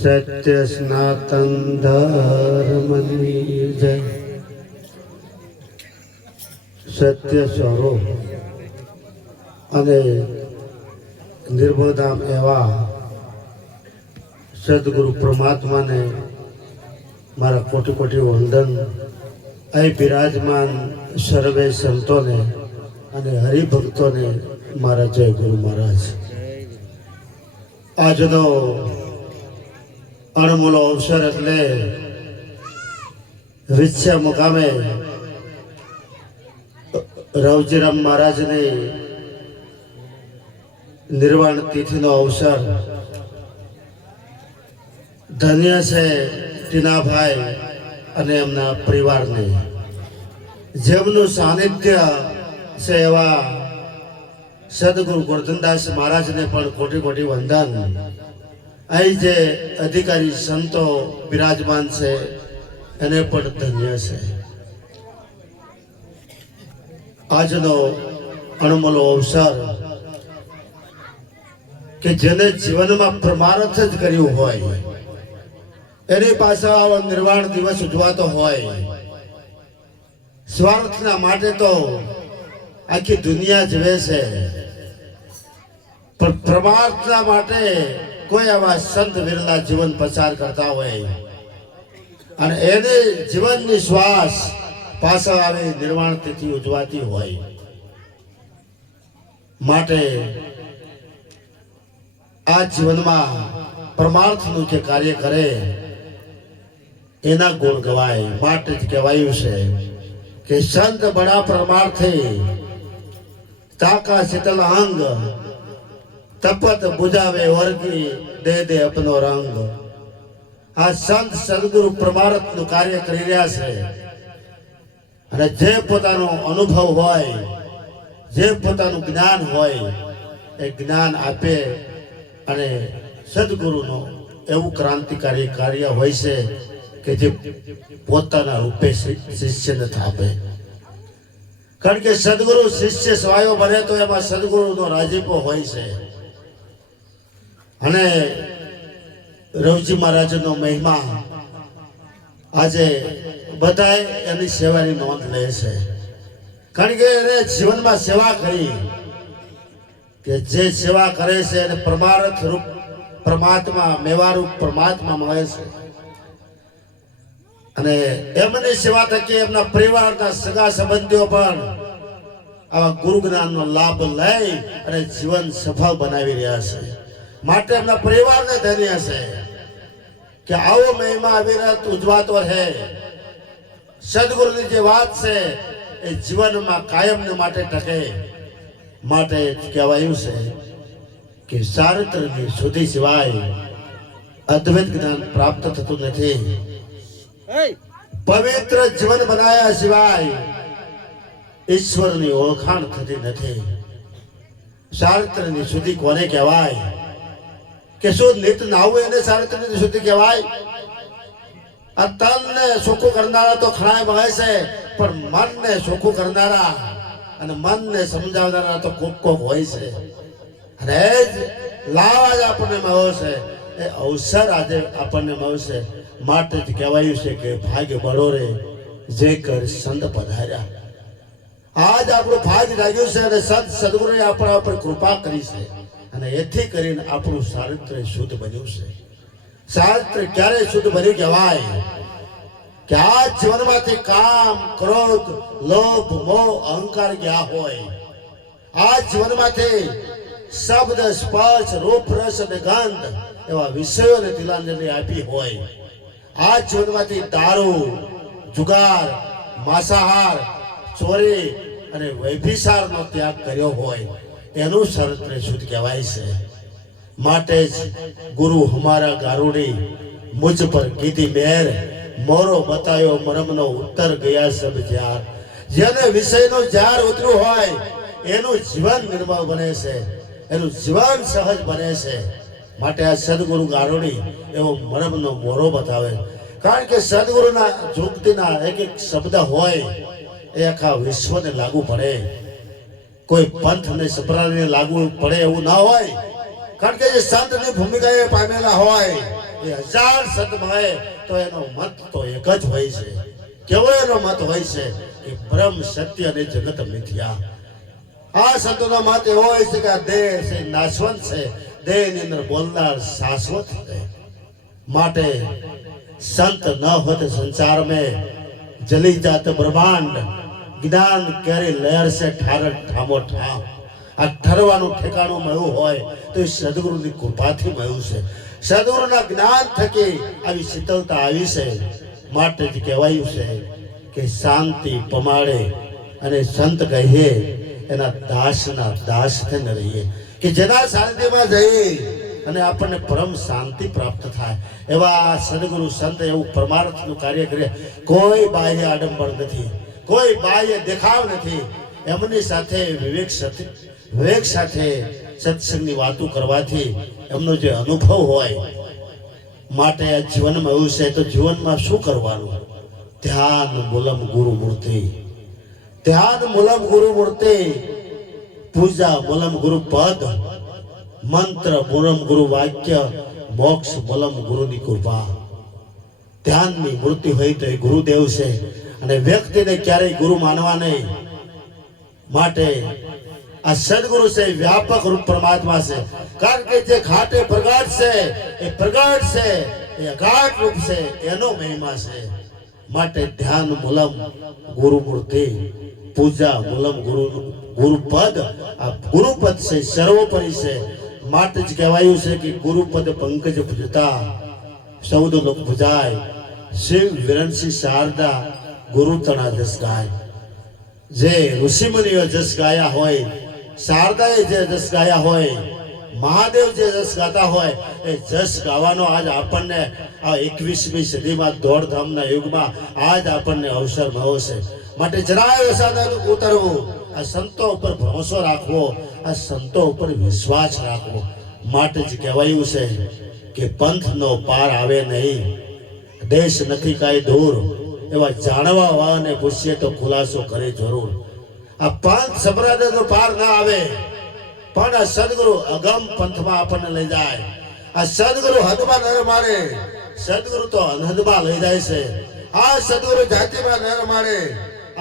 सत्य सनातन धर्मनी जय। सत्य स्वरूप અને નિર્ભોધામ એવા સદગુરુ પરમાત્માને મારા કોટી કોટી વંદન। અહીં બિરાજમાન સર્વે સંતોને અને હરિભક્તોને મારા જય ગુરુ મહારાજ। આજનો અણમોલો અવસર એટલે વિછ્યા મુકામે રાવજીરામ મહારાજની નિર્વાણ તિથિનો અવસર। ધન્ય છે ટીનાભાઈ અને એમના પરિવારને, જેમનું સાનિધ્ય છે એવા સદગુરુ ગોરધનદાસ મહારાજને પણ કોટી કોટી વંદન। અહીં જે અધિકારી સંતો બિરાજમાન છે એને પણ ધન્ય છે। આજનો અણમોલો અવસર કે જેને જીવનમાં પરમાર્થ જ કર્યું હોય એની પાસે આવો નિર્વાણ દિવસ ઉજવાતો હોય। સ્વાર્થના માટે તો આખી દુનિયા જીવે છે, પણ પરમાર્થના માટે કોઈ આવા સંત વિરલા જીવન પસાર કરતા હોય અને એને જીવનની શ્વાસ પાછળ આવી નિર્વાણ તિથિ ઉજવાતી હોય। માટે આ જીવનમાં પરમાર્થનું જે કાર્ય કરે એના ગુણ ગવાય। માટે જ કહેવાયું છે કે સંત બડા પરમાર્થી તાકા શીતલ અંગ, તપત બુજાવે વર્ગી દે દે અપનો રંગ। આ સંત સદગુરુ પરમાર્થનું કાર્ય કરી રહ્યા છે અને જે પોતાનો અનુભવ હોય, જે પોતાનું જ્ઞાન હોય એ જ્ઞાન આપે અને સદગુરુનું એવું ક્રાંતિકારી કાર્ય હોય છે કે જે પોતાના રૂપે શિષ્યને થાપે। કારણ કે સદગુરુ શિષ્ય સ્વાયો બને તો એમાં સદગુરુનો રાજીપો હોય છે। અને રવજી મહારાજનો મહિમા આજે બધાએ એની સેવાની નોંધ લે છે। કારણ કે એને જીવનમાં સેવા કરી કે જે સેવા કરે છે એને પરમાર્થ રૂપ પરમાત્મા, મેવા રૂપ પરમાત્મા મળે છે। અને એમની સેવા થકી એમના પરિવારના સગા સંબંધીઓ પણ આવા ગુરુ જ્ઞાનનો લાભ લઈ અને જીવન સફળ બનાવી રહ્યા છે। માટે એમના પરિવારને ધન્ય છે કે આવો મહિમા અવિરત ઉજવાતો રહે। સદગુરુની જે વાત છે એ જીવનમાં કાયમને માટે ટકે। માટે કહેવાયું છે કે ચારિત્ર્યની શુદ્ધિ સિવાય અદ્વૈત જ્ઞાન પ્રાપ્ત થતું નથી। પવિત્ર જીવન બનાવ્યા સિવાય ઈશ્વરની ઓળખાણ થતી નથી। ચારિત્ર્યની શુદ્ધિ કોને કહેવાય? કે શું નિત નાવું એને ચારિત્ર્યની શુદ્ધિ કહેવાય? આ તનને ચોખ્ખું કરનારા તો ખણાય મળે છે, પણ મનને ચોખ્ખું કરનારા અને મનને સમજાવનારા તો કોક કોક હોય છે। અને એ જ લાવ જ આપણને મળ્યો છે, એ અવસર આજે આપણને મળશે। માટે જ કહેવાયું છે કે ભાગ્ય બળો રે જે કર સંત પધાર્યા। આજ આપણું ભાગ્ય લાગ્યું છે અને સંત સદગુરુએ આપણા ઉપર કૃપા કરી છે અને એથી કરીને આપણું ચારિત્ર્ય શુદ્ધ બન્યું છે। ચારિત્ર્ય ક્યારે શુદ્ધ બન્યું કહેવાય? કે આ જીવનમાંથી કામ, ક્રોધ, લોભ, મોહ, અહંકાર ગયા હોય। આ જીવનમાંથી શબ્દ, સ્પર્શ, રૂપ, રસ અને ગંધ એવા વિષયોને તિલાંજલિ આપી હોય। આ જીવનમાંથી દારૂ, જુગાર, માંસાહાર, ચોરી અને વ્યભિચારનો ત્યાગ કર્યો હોય એનું ચારિત્ર્ય શુદ્ધ કહેવાય છે। માટે જ ગુરુ હમારા ગારુડી મુझ પર કીધી મેર, મોરો બતાયો મરમનો ઉત્તર ગયા સબ ઝાર। જેને વિષયનો ઝાર ઉતર્યું હોય એનું જીવન નિર્મળ બને છે, એનું જીવન સહજ બને છે। માટે આ સદગુરુ ગારુડી એવો મરમનો મોરો બતાવે। કારણ કે સદગુરુના જોગતીના એક એક શબ્દ હોય એ આખા વિશ્વને લાગુ પડે। કોઈ પંથ ને સંપ્રદાયને લાગુ પડે એવું ના હોય। કારણ કે જે સંતની ભૂમિકાએ પામેલા હોય એ 1000 સંત હોય તો એનો મત તો એક જ હોય છે. કેવો એનો મત હોય છે કે બ્રહ્મ સત્ય અને જગત મિથ્યા. આ સંતોનો મત એવો હોય છે કે આ દેહ છે નાશવંત છે, દેહની અંદર બોલનાર શાશ્વત છે. માટે संत न होते संसार में जली जात ब्रह्मांड ज्ञान केरी लहर से ठार ठामो ठाम. आ ठरवानुं ठेकाणुं मळ्युं होय तो सद्गुरुनी कृपाथी मळ्युं छे. सद्गुरुना ज्ञान थकी आवी शीतलता आवी छे. માટે જ કહેવાયું છે કે શાંતિ પમાડે અને સંત કહીએ એના દાસના દાસ થઈને રહીએ, કે જેના સાનિધ્યમાં જઈએ અને આપણને પરમ શાંતિ પ્રાપ્ત થાય. એવા સદગુરુ સંત એવું પરમાર્થનું કાર્ય કરે. કોઈ બાહ્ય આડંબર નથી, કોઈ બાહ્ય દેખાવ નથી. એમની સાથે વિવેક સાથે સત્સંગની વાતો કરવાથી એમનો જે અનુભવ હોય. માટે આ જીવનમાં એવું છે તો જીવનમાં શું કરવાનું? ધ્યાન મૂલમ ગુરુ મૂર્તિ, ધ્યાન મૂલમ ગુરુ મૂર્તિ, પૂજા મૂલમ ગુરુ પદ, મંત્ર મૂલમ ગુરુ વાક્ય, મોક્ષ મૂલમ ગુરુની કૃપા. ધ્યાનની મૂર્તિ હોય તો એ ગુરુદેવ છે અને વ્યક્તિને ક્યારેય ગુરુ માનવા નહીં. માટે આ સદગુરુ છે વ્યાપક રૂપ પરમાત્મા છે. કારણ કે જે ઘાટે પ્રગટ છે એ પ્રગટ છે, એ અઘાટ રૂપ છે, એનો મહિમા છે. માટે ધ્યાન મૂલમ ગુરુ મૂર્તિ, પૂજા મૂલમ ગુરુપદ. આ ગુરુપદ છે સર્વોપરી છે. માટે જ કહેવાયું છે કે ગુરુપદ પંકજ પૂજતા સૌદ લોક પૂજાય. શિવ વિરણસિંહ શારદા ગુરુ તણા જસ ગાય. જે ઋષિમુનિઓ જસ ગાયા હોય, શારદાએ જે જસ ગાયા હોય, મહાદેવ જે જસ ગાતા હોય, એ જસ ગાવાનો આજ આપણને આ 21મી સદીમાં દોડધામના યુગમાં આજ આપણને અવસર મળ્યો છે. માટે જરાય વસાદ ઉતરવું, આ સંતો ઉપર ભરોસો રાખવો, આ સંતો ઉપર વિશ્વાસ રાખવો. માટે જ કહેવાયું છે કે પંથનો પાર આવે નહીં, દેશ નથી કાંઈ દૂર. એવા જાણવા વાળાને પૂછીએ તો ખુલાસો કરે જરૂર. આ પંથ સંપ્રદાયનો પાર ના આવે, પણ આ સદગુરુ અગમ પંથમાં આપણને લઈ જાય. આ સદગુરુ હદમાં ન મારે, સદગુરુ તો અનહદમાં લઈ જાય છે. આ સદગુરુ જાતિમાં ન મારે,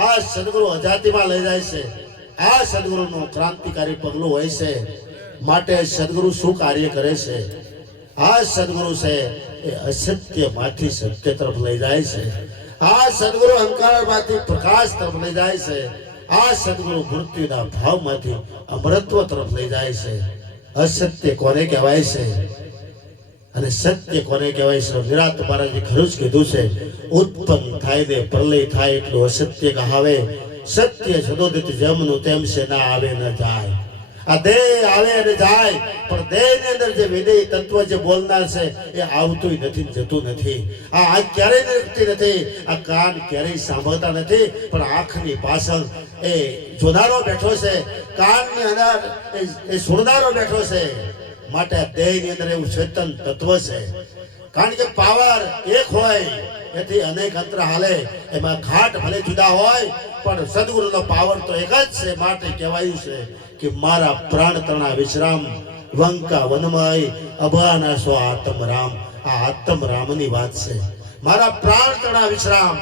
આ સદગુરુ અજાતિમાં લઈ જાય છે. આ સદગુરુનું ક્રાંતિકારી પગલું હોય છે. માટે સદગુરુ શું કાર્ય કરે છે? આ સદગુરુ છે એ અસત્યમાંથી સત્ય તરફ લઈ જાય છે. આ સદગુરુ અહંકારમાંથી પ્રકાશ તરફ લઈ જાય છે. આ સદગુરુ મૃત્યુના ભાવમાંથી અમરત્વ તરફ લઈ જાય છે. અસત્ય કોને કહેવાય છે અને સત્ય કોને કહેવાય છે? નિરાત મહારાજે ખરું જ કીધું છે, ઉત્પન્ન થાય ને પ્રલય થાય એટલું અસત્ય કહાવે. સત્ય સદોદિત જેમનું તેમ છે, ના આવે ન જાય. આ દેહ આવે અને જાય, પણ દેહની અંદર જે વિદેહી તત્વ જે બોલનાર છે એ આવતું નથી, જતું નથી. આ આંખ ક્યારેય નીકળતી નથી, આ કાન ક્યારેય સાંભળતા નથી, પણ આંખની પાછળ એ જોનારો બેઠો છે, કાનની અંદર એ સુણનારો બેઠો છે. માટે આ દેહની અંદર એવું ચેતન તત્વ છે. કારણ કે પાવર એક હોય એથી અનેક અંતર હાલે. એમાં ઘાટ ભલે જુદા હોય પણ સદગુરુનો પાવર તો એક જ છે. માટે કહેવાયું છે કે મારા પ્રાણ તણા વિશ્રામ, વંકા વનમય અભાના સો આત્મ રામ. આ આત્મ રામની વાત છે. મારા પ્રાણ તણા વિશ્રામ,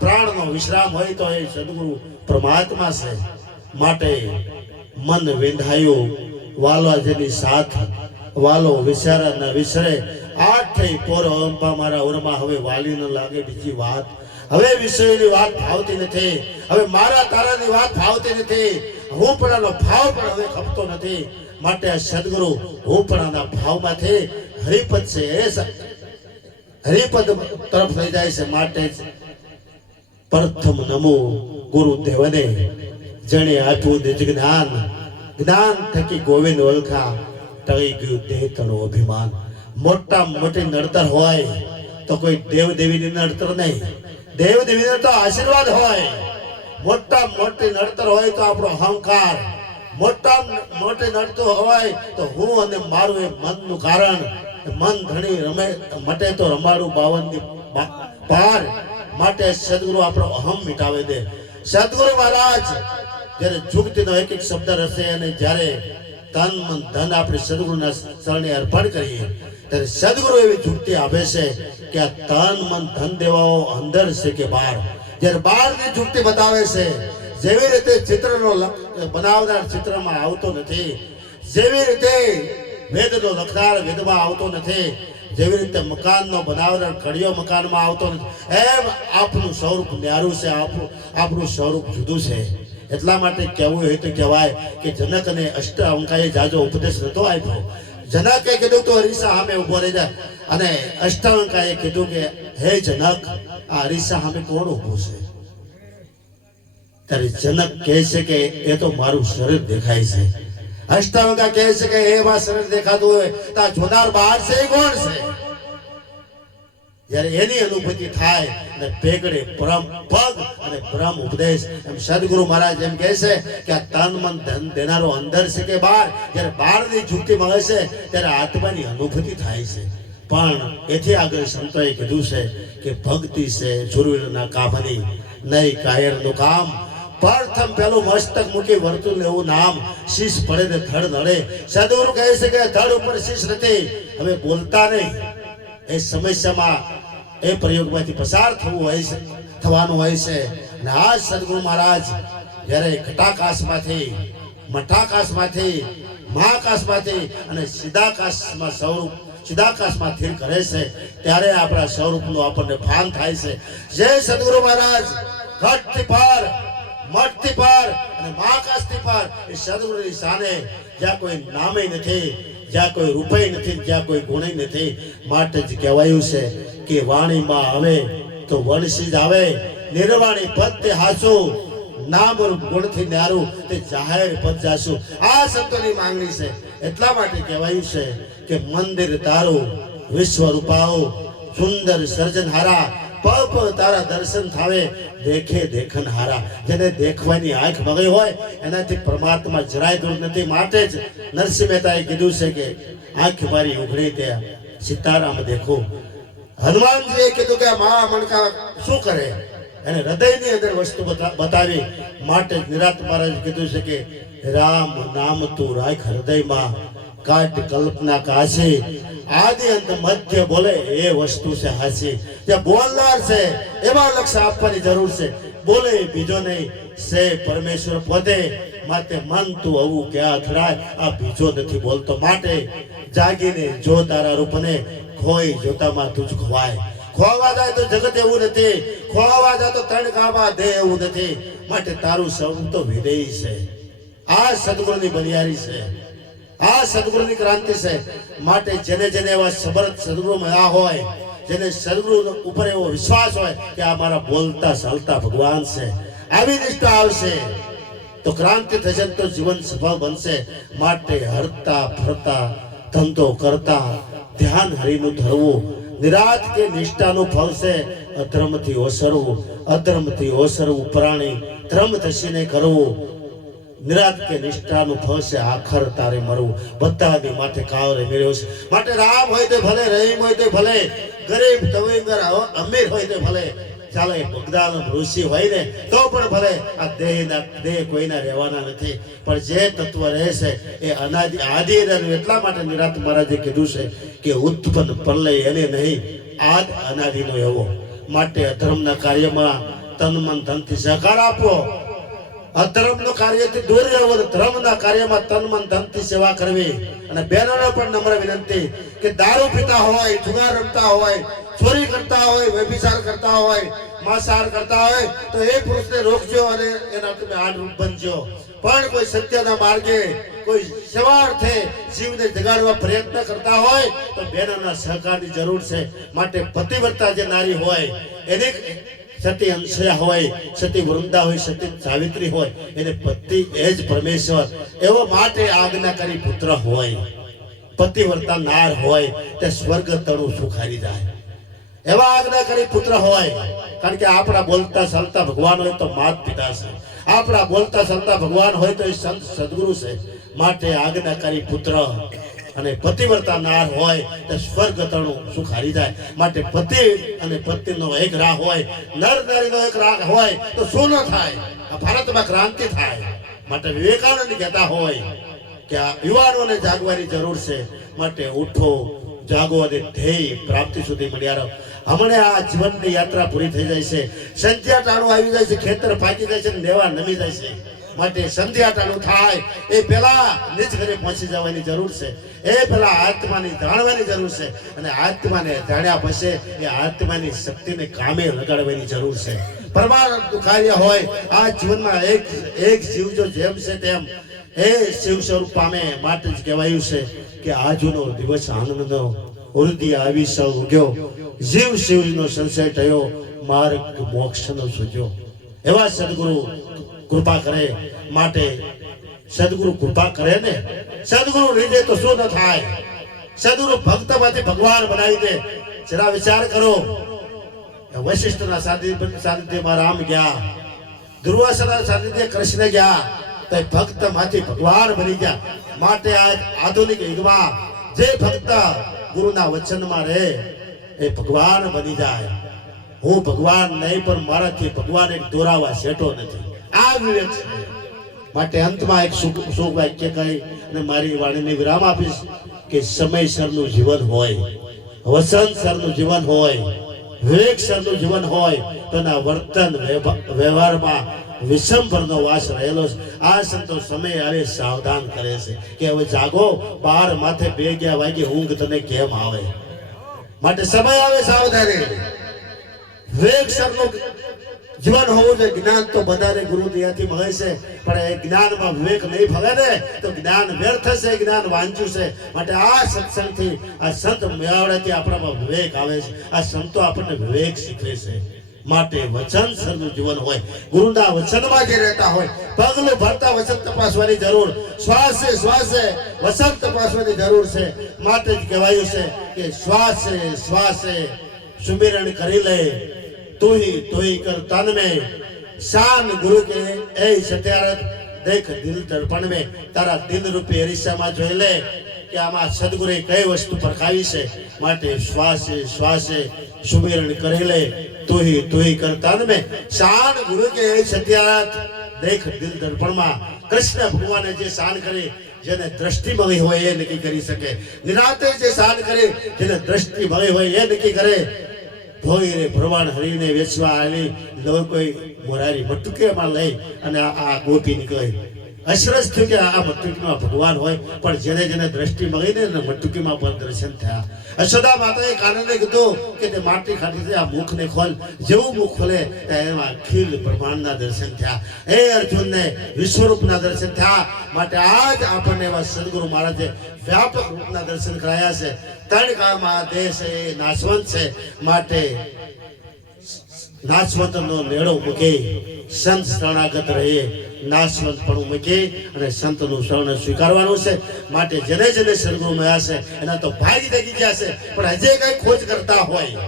પ્રાણનો વિશ્રામ હોય તો એ સદગુરુ પરમાત્મા છે. માટે મન વિંધાયું વાલો જેની સાથ, વાલો વિચારા ન વિસરે. આઠે પોર અંપા મારા ઓરમાં હવે વાલી ન લાગે બીજી વાત. હવે વિષયની વાત ભાવતી નથી, હવે મારા તારાની વાત ભાવતી નથી. હું પણાનો ભાવ પણ હવે ખપતો નથી. માટે આ સદગુરુ હું પણાના ભાવમાંથી હરિપદ છે એ હરિપદ તરફ લઈ જાય છે. માટે પ્રથમ નમો ગુરુદેવને, જેણે આપ્યું નિજ જ્ઞાન. જ્ઞાન થકી ગોવિંદ ઓળખા, ટળી ગયું દેહ તણો અભિમાન. મોટા મોટી નડતર હોય તો કોઈ દેવ દેવીની નડતર નહીં, દેવ દેવીને તો આશીર્વાદ હોય. મોટા મોટી નડતર હોય તો આપણો અહંકાર, મોટા મોટી નડતર હોય તો હું અને મારું એ મનનું કારણ. મન ધણી રમે મટે તો રમાડું 52ની પાર. માટે સદગુરુ આપણો અહમ મિટાવી દે. સદગુરુ મહારાજ જ્યારે જુગતીનો એક એક શબ્દ રસે અને જ્યારે તન મન ધન આપણે સદગુરુના ચરણે અર્પણ કરીએ ત્યારે સદગુરુ એવી યુક્તિ આપે છે કે આ તન મન ધન દેવાઓ અંદર છે કે બહાર. જ્યારે બહારની યુક્તિ બતાવે છે જેવી રીતે ચિત્રનો બનાવનાર ચિત્રમાં આવતો નથી, જેવી રીતે વેદનો લખનાર વેદમાં આવતો નથી, જેવી રીતે મકાનનો બનાવનાર કડિયો મકાનમાં આવતો નથી, એમ આપનું સ્વરૂપ ન્યારું છે, આપણું સ્વરૂપ જુદું છે. એટલા માટે કહેવું હોય તો કહેવાય કે જનકને અષ્ટાવંકાએ જાજો ઉપદેશ નતો આપ્યો. જનકે કીધું તો અરીસા સામે ઉભો રહી જાય, અને અષ્ટાવંકાએ કીધું કે હે જનક, આ અરીસા સામે કોણ ઊભું છે? ત્યારે જનક કહે છે કે એ તો મારું શરીર દેખાય છે. અષ્ટાવંકા કહે છે કે એમાં શરીર દેખાતું હોય તો આ જોનાર બહાર છે એ કોણ છે? જ્યારે એની અનુભૂતિ થાય અને ભેગડે બ્રહ્મ પગ અને બ્રહ્મ ઉપદેશ. એમ સદગુરુ મહારાજ એમ કહે છે કે આ તન મન ધન દેનારો અંદર છે કે બહાર? જ્યારે બહારની યુક્તિ મળે છે ત્યારે આત્માની અનુભૂતિ થાય છે. પણ એથી આગળ સંતોએ કીધું છે કે ભક્તિ છે સુરવીરના કામની, નહીં કાયરનું કામ. પ્રથમ પેલું મસ્તક મૂકી વર્તુળ લેવું નામ, શીશ પડે ને ધડ નડે. સદગુરુ કહે છે કે ધડ ઉપર શીશ નથી, હવે બોલતા નહીં. એ સમસ્યામાં એ પ્રયોગમાંથી પસાર થવાનું હોય છે. અને આ સદગુરુ મહારાજ જ્યારે ઘટાકાશમાંથી મઠાકાશમાંથી મહાકાશમાંથી અને સીધાકાશમાં સીધાકાશમાં સ્થિર કરે છે ત્યારે આપણા સ્વરૂપનું આપણને ભાન થાય છે. જય સદગુરુ મહારાજ. ઘટથી પાર, મઠથી પાર અને મહાકાશથી પાર એ સદગુરુની શાને. જ્યાં કોઈ નામે નથી, જ્યાં કોઈ રૂપે નથી, જ્યાં કોઈ ગુણે નથી. માટે જ કહેવાયું છે કે વાણીમાં આવે તો વણસી જ આવે, નિર્વાણી પદ તે હાસું, નામ રૂપ ગુણથી ન્યારું તે જાહેર પદ જાસું. આ સંતોની માંગણી છે. એટલા માટે કહેવાયું છે કે મંદિર તારું વિશ્વ રૂપાઓ, સુંદર સર્જનહારા, પગ તારા દર્શન થાવે, દેખે દેખન હારા. જેને દેખવાની આંખ મગી હોય એનાથી પરમાત્મા જરાય દૂર નથી. માટે જ નરસિંહ મહેતાએ કીધું છે કે આંખ મારી ઉઘડી ત્યાં સીતારામ દેખો. હનુમાનજીએ કીધું કે મા મણકા શું કરે? એને હૃદયની અંદર વસ્તુ બતાવી. માટે જ નિરાત મહારાજ કીધું છે કે રામ નામ તું રાખ હૃદયમાં, કાટ કલ્પના કાશી, આદિ અંત મધ્ય બોલે એ વસ્તુ છે હાસી. જે બોલનાર છે એમાં લક્ષ આપવાની જરૂર છે. બોલે બીજો નહીં, સે પરમેશ્વર પોતે. માટે મન તું આવું ક્યાં અથડાય, આ બીજો નથી બોલતો. માટે જાગીને જો તારા રૂપને, ખોઈ જોતામાં તુજ ખોવાય. ખોવા જાય તો જગત એવું નથી, ખોવા જાય તો ત્રણ કામાં દે એવું નથી. માટે તારું સ્વરૂપ તો વિદેહી છે. આ સદગુરુની બલિયારી છે, આ સદગુરુની ક્રાંતિ છે. માટે જેને જેને એવા સમર્થ સદગુરુ મળ્યા હોય, જેને સદગુરુ ઉપર એવો વિશ્વાસ હોય કે આ મારા બોલતા ચાલતા ભગવાન છે, આવી નિષ્ઠા આવશે તો ક્રાંતિ થશે, તો જીવન સફળ બનશે. માટે હરતા ફરતા ધંધો કરતા ધ્યાન હરિનું ધરવું, નિરાત કે નિષ્ઠાનું ફળ છે અધર્મથી ઓસરવું. અધર્મથી ઓસરવું પ્રાણી, ધર્મ ધસીને કરવું. નિરાત કે નિષ્ઠાનું ફળ છે આખર તારે મરવું. બધાની માથે કાવરે મેળ્યો છે. માટે રામ હોય તો ભલે, રહીમ હોય તો ભલે, ગરીબ તવેંગર અમીર હોય તો ભલે, ચાલે બગદાદ ઋષિ હોય ને તો પણ ભલે. આ દેહ કોઈના રહેવાના નથી, પણ જે તત્વ રહે છે એ અનાદિ આદિ. એટલા માટે નિરાત મહારાજે કીધું છે કે ઉત્પન્ન પ્રલય એને નહીં, આદ અનાદિનો એવો. માટે અધર્મના કાર્યમાં તન મન ધનથી સહકાર આપો, અધર્મનું કાર્યથી દૂર રહેવું, ધર્મના કાર્યમાં તન મન ધનથી સેવા કરવી. અને બહેનોને પણ નમ્ર વિનંતી કે દારૂ પીતા હોય, જુગાર રમતા હોય, ચોરી કરતા હોય, વ્યભિચાર કરતા હોય, માંસાહાર કરતા હોય તો એ પુરુષને રોકજો અને એના તમે આડરૂપ બનજો. પણ કોઈ સત્યના માર્ગે, કોઈ સેવાર્થે જીવને જગાડવા પ્રયત્ન કરતા હોય તો બહેનોના સહકારની જરૂર છે. માટે પતિવ્રતા જે નારી હોય એની સતી અંશયા હોય, સતી વૃંદા હોય, સતી સાવિત્રી હોય, એને પતિ એ જ પરમેશ્વર. એવો માટે આજ્ઞાકારી પુત્ર હોય, પતિવ્રતા નાર હોય તે સ્વર્ગ તળું સુખારી જાય. એવા આજ્ઞાકારી પુત્ર હોય. કારણ કે આપણા બોલતા ચાલતા ભગવાન હોય તો માત પિતા છે, આપણા બોલતા ચાલતા ભગવાન હોય તો એ સંત સદગુરુ છે. માટે આજ્ઞાકારી પુત્ર અને પતિવ્રતા નાર હોય તો સ્વર્ગ તળું સુખ હારી જાય. માટે પતિ અને પત્નીનો એક રાહ હોય, નર નારીનો એક રાહ હોય તો શું ન થાય? આ ભારતમાં ક્રાંતિ થાય. માટે વિવેકાનંદ કહેતા હોય કે આ યુવાનોને જાગવાની જરૂર છે. માટે ઉઠો, જાગો અને ધ્યેય પ્રાપ્તિ સુધી મળ્યા રહો. હમણાં આ જીવનની યાત્રા પૂરી થઈ જાય છે. સંધ્યા ટાણું આવી જાય છે, ખેતર પાકી જાય છે, નેવા નમી જાય છે. માટે સંધ્યા ટાણું થાય એ પહેલા નિજ ઘરે પહોંચી જવાની જરૂર છે. એ પહેલા આત્માની જાણવાની જરૂર છે. અને આત્માને જાણ્યા પછી એ આત્માની શક્તિને કામે લગાડવાની જરૂર છે. પરમાર્થનું કાર્ય હોય આ જીવનમાં એક જીવ જો જેમ છે તેમ એ શિવ સ્વરૂપ પામે. માટે જ કહેવાયું છે કે આજનો દિવસ આનંદનો ઉર્દી આવી સૌ ઉગ્યો, જીવ શિવનો સંશય થયો, માર્ગ મોક્ષનો સૂજ્યો. એવા સદગુરુ કૃપા કરે. માટે સદગુરુ કૃપા કરે ને, સદગુરુ લીધે તો શું ન થાય. સદગુરુ ભક્તમાંથી ભગવાન બનાવી દે. જરા વિચાર કરો, વશિષ્ઠના સાનિધ્યમાં રામ ગયા, દુર્વાસાના સાનિધ્ય કૃષ્ણ ગયા, તો ભક્તમાંથી ભગવાન બની ગયા. માટે આજ આધુનિક યુગમાં જે ભક્ત ગુરુના વચનમાં રહે એ ભગવાન બની જાય. હું ભગવાન નહીં, પણ મારાથી ભગવાન એક દોરાવા શેઠો નથી. આ વિવેક છે. માટે અંતમાં એક શુભ વાક્ય કહી અને મારી વાણીને વિરામ આપીશ કે સમયસરનું જીવન હોય, વસંતસરનું જીવન હોય, વિવેકસરનું જીવન હોય તો એના વર્તન વ્યવહારમાં વિષમભરનો વાસ રહેલો છે. આ સંતો સમય આવે સાવધાન કરે છે કે હવે જાગો, 12 માથે 2 વાગે ઊંઘ તને કેમ આવે. માટે સમય આવે સાવધાની. વિવેકસરનું જીવન હોવું જોઈએ. જ્ઞાન તો બધાને ગુરુ દયાથી મળે છે, પણ એ જ્ઞાનમાં વિવેક નહીં ફળે ને તો જ્ઞાન વ્યર્થ છે. જ્ઞાન વાંચ્યું છે. માટે આ સત્સંગથી, આ સંત મેળવડાથી આપણામાં વિવેક આવે છે. આ સંતો આપણને વિવેક શીખવે છે. માટે વચન સરનું જીવન હોય, ગુરુના વચનમાં જે રહેતા હોય, પગલું ભરતા વચન તપાસવાની જરૂર, શ્વાસે શ્વાસે વચન તપાસવાની જરૂર છે. માટે જ કહેવાયું છે કે શ્વાસે શ્વાસે સુમિરણ કરી લે, તું ही कर तन में, शान गुरु के ए सत्यारथ देख दिल दर्पण में. तारा दिल रूपी अरीસામાં જોઈ લે કે આમાં સદગુરુએ કઈ વસ્તુ પરખાવી છે. માટે શ્વાસે શ્વાસે સુમિરણ કરી લે, તું ही कर तन में, शान गुरु के ए सत्यारथ देख दिल दर्पण માં. કૃષ્ણ ભગવાને જે શાન કરી, જેને દ્રષ્ટિ મળી હોય એ નક્કી કરી શકે. નિરાતે જે શાન કરી, જેને દ્રષ્ટિ મળી હોય એ નક્કી કરે. ભોઈ રે ભરવાડ હરીને વેચવા આવેલી લોકોએ મોરારી મટુકીમાં લઈ અને આ ગોપી નીકળી. અસરસ થયું કે આ મટુકીમાં ભગવાન હોય, પણ જેને જેને દ્રષ્ટિ મળીને મટુકીમાં પણ દર્શન થયા. અશોદા માતાએ કાનને કીધું કે તે માટી ખાટી છે, આ મુખને ખોલ. જેવું મુખ ખોલે એમાં અખિલ બ્રહ્માંડના દર્શન થયા. એ અર્જુનને વિશ્વરૂપના દર્શન થયા. માટે આજ આપણને એવા સદગુરુ મહારાજે વ્યાપક રૂપના દર્શન કરાયા છે. ત્રણ કાળમાં દેશ એ નાશવંત છે. માટે નાશવંતનો લેડો મૂકી સંત શરણાગત રહે, નાશવંત પણ મૂકી અને સંતનું શરણ સ્વીકારવાનું છે. માટે જેને જેને સદગુરુ મળ્યા છે એના તો ભાગ થઈ ગયા છે. પણ હજે કઈ ખોજ કરતા હોય,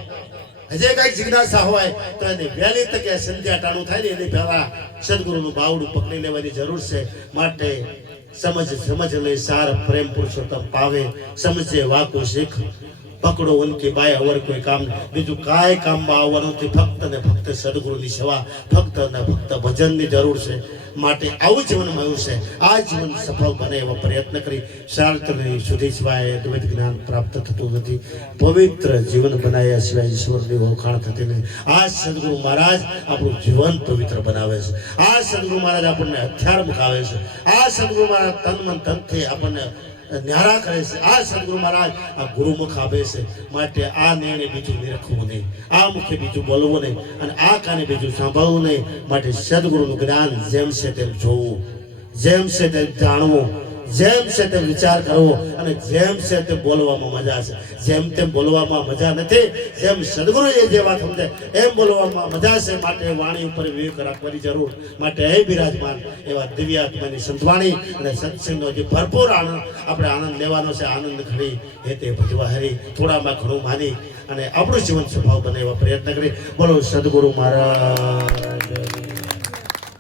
હજે કઈ જિજ્ઞાસા હોય તો એની વહેલી તકે સંધ્યા ટાણું થાય ને એની પહેલા સદગુરુનું બાવડું પકડી લેવાની જરૂર છે. માટે समझ ले सार प्रेम पुरुषोत्तम पावे, समझे वाको सीख पकड़ो उनकी बाय और कोई काम बीजू काय काम में आवવાનું થી ફક્ત ને ફક્ત સદગુરુની સેવા, ફક્ત ને ફક્ત ભજનની જરૂર છે. માટે આવું જીવન મળ્યું છે. આ જીવન સફળ બને એવો પ્રયત્ન કરી શાસ્ત્રની સુધી સિવાય દ્વૈત જ્ઞાન પ્રાપ્ત થતું નથી. પવિત્ર જીવન બનાવ્યા સિવાય ઈશ્વરની ઓળખાણ થતી નથી. આ સદગુરુ મહારાજ આપણું જીવન પવિત્ર બનાવે છે. આ સદગુરુ મહારાજ આપણને હથિયાર મુકાવે છે. આ સદગુરુ મહારાજ તન મન ધનથી આપણને ન્યારા કરે છે. આ સદગુરુ મહારાજ આ ગુરુમુખ આપે છે. માટે આ નિર્ણય બીજું નિરખવું નહીં, આ મુખે બીજું બોલવું નહીં, અને આ કાને બીજું સાંભળવું નહીં. માટે સદગુરુનું જ્ઞાન જેમ છે તેમ જોવું, જેમ છે તેમ જાણવું, જેમ છે તેમ વિચાર કરવો, અને જેમ છે તેમ બોલવામાં મજા છે. જેમ તેમ બોલવામાં મજા નથી, જેમ સદગુરુએ જે વાત સમજે એમ બોલવામાં મજા છે. માટે વાણી ઉપર વિવેક રાખવાની જરૂર. માટે એ બિરાજમાન એવા દિવ્યાત્માની સંતવાણી અને સત્સંગનો જે ભરપૂર આનંદ આપણે આનંદ લેવાનો છે. આનંદ ઘડી એ તે ભજવા હરી, થોડામાં ઘણું માની અને આપણું જીવન સ્વભાવ બને એવા પ્રયત્ન કરી. બોલો સદગુરુ મહારાજ.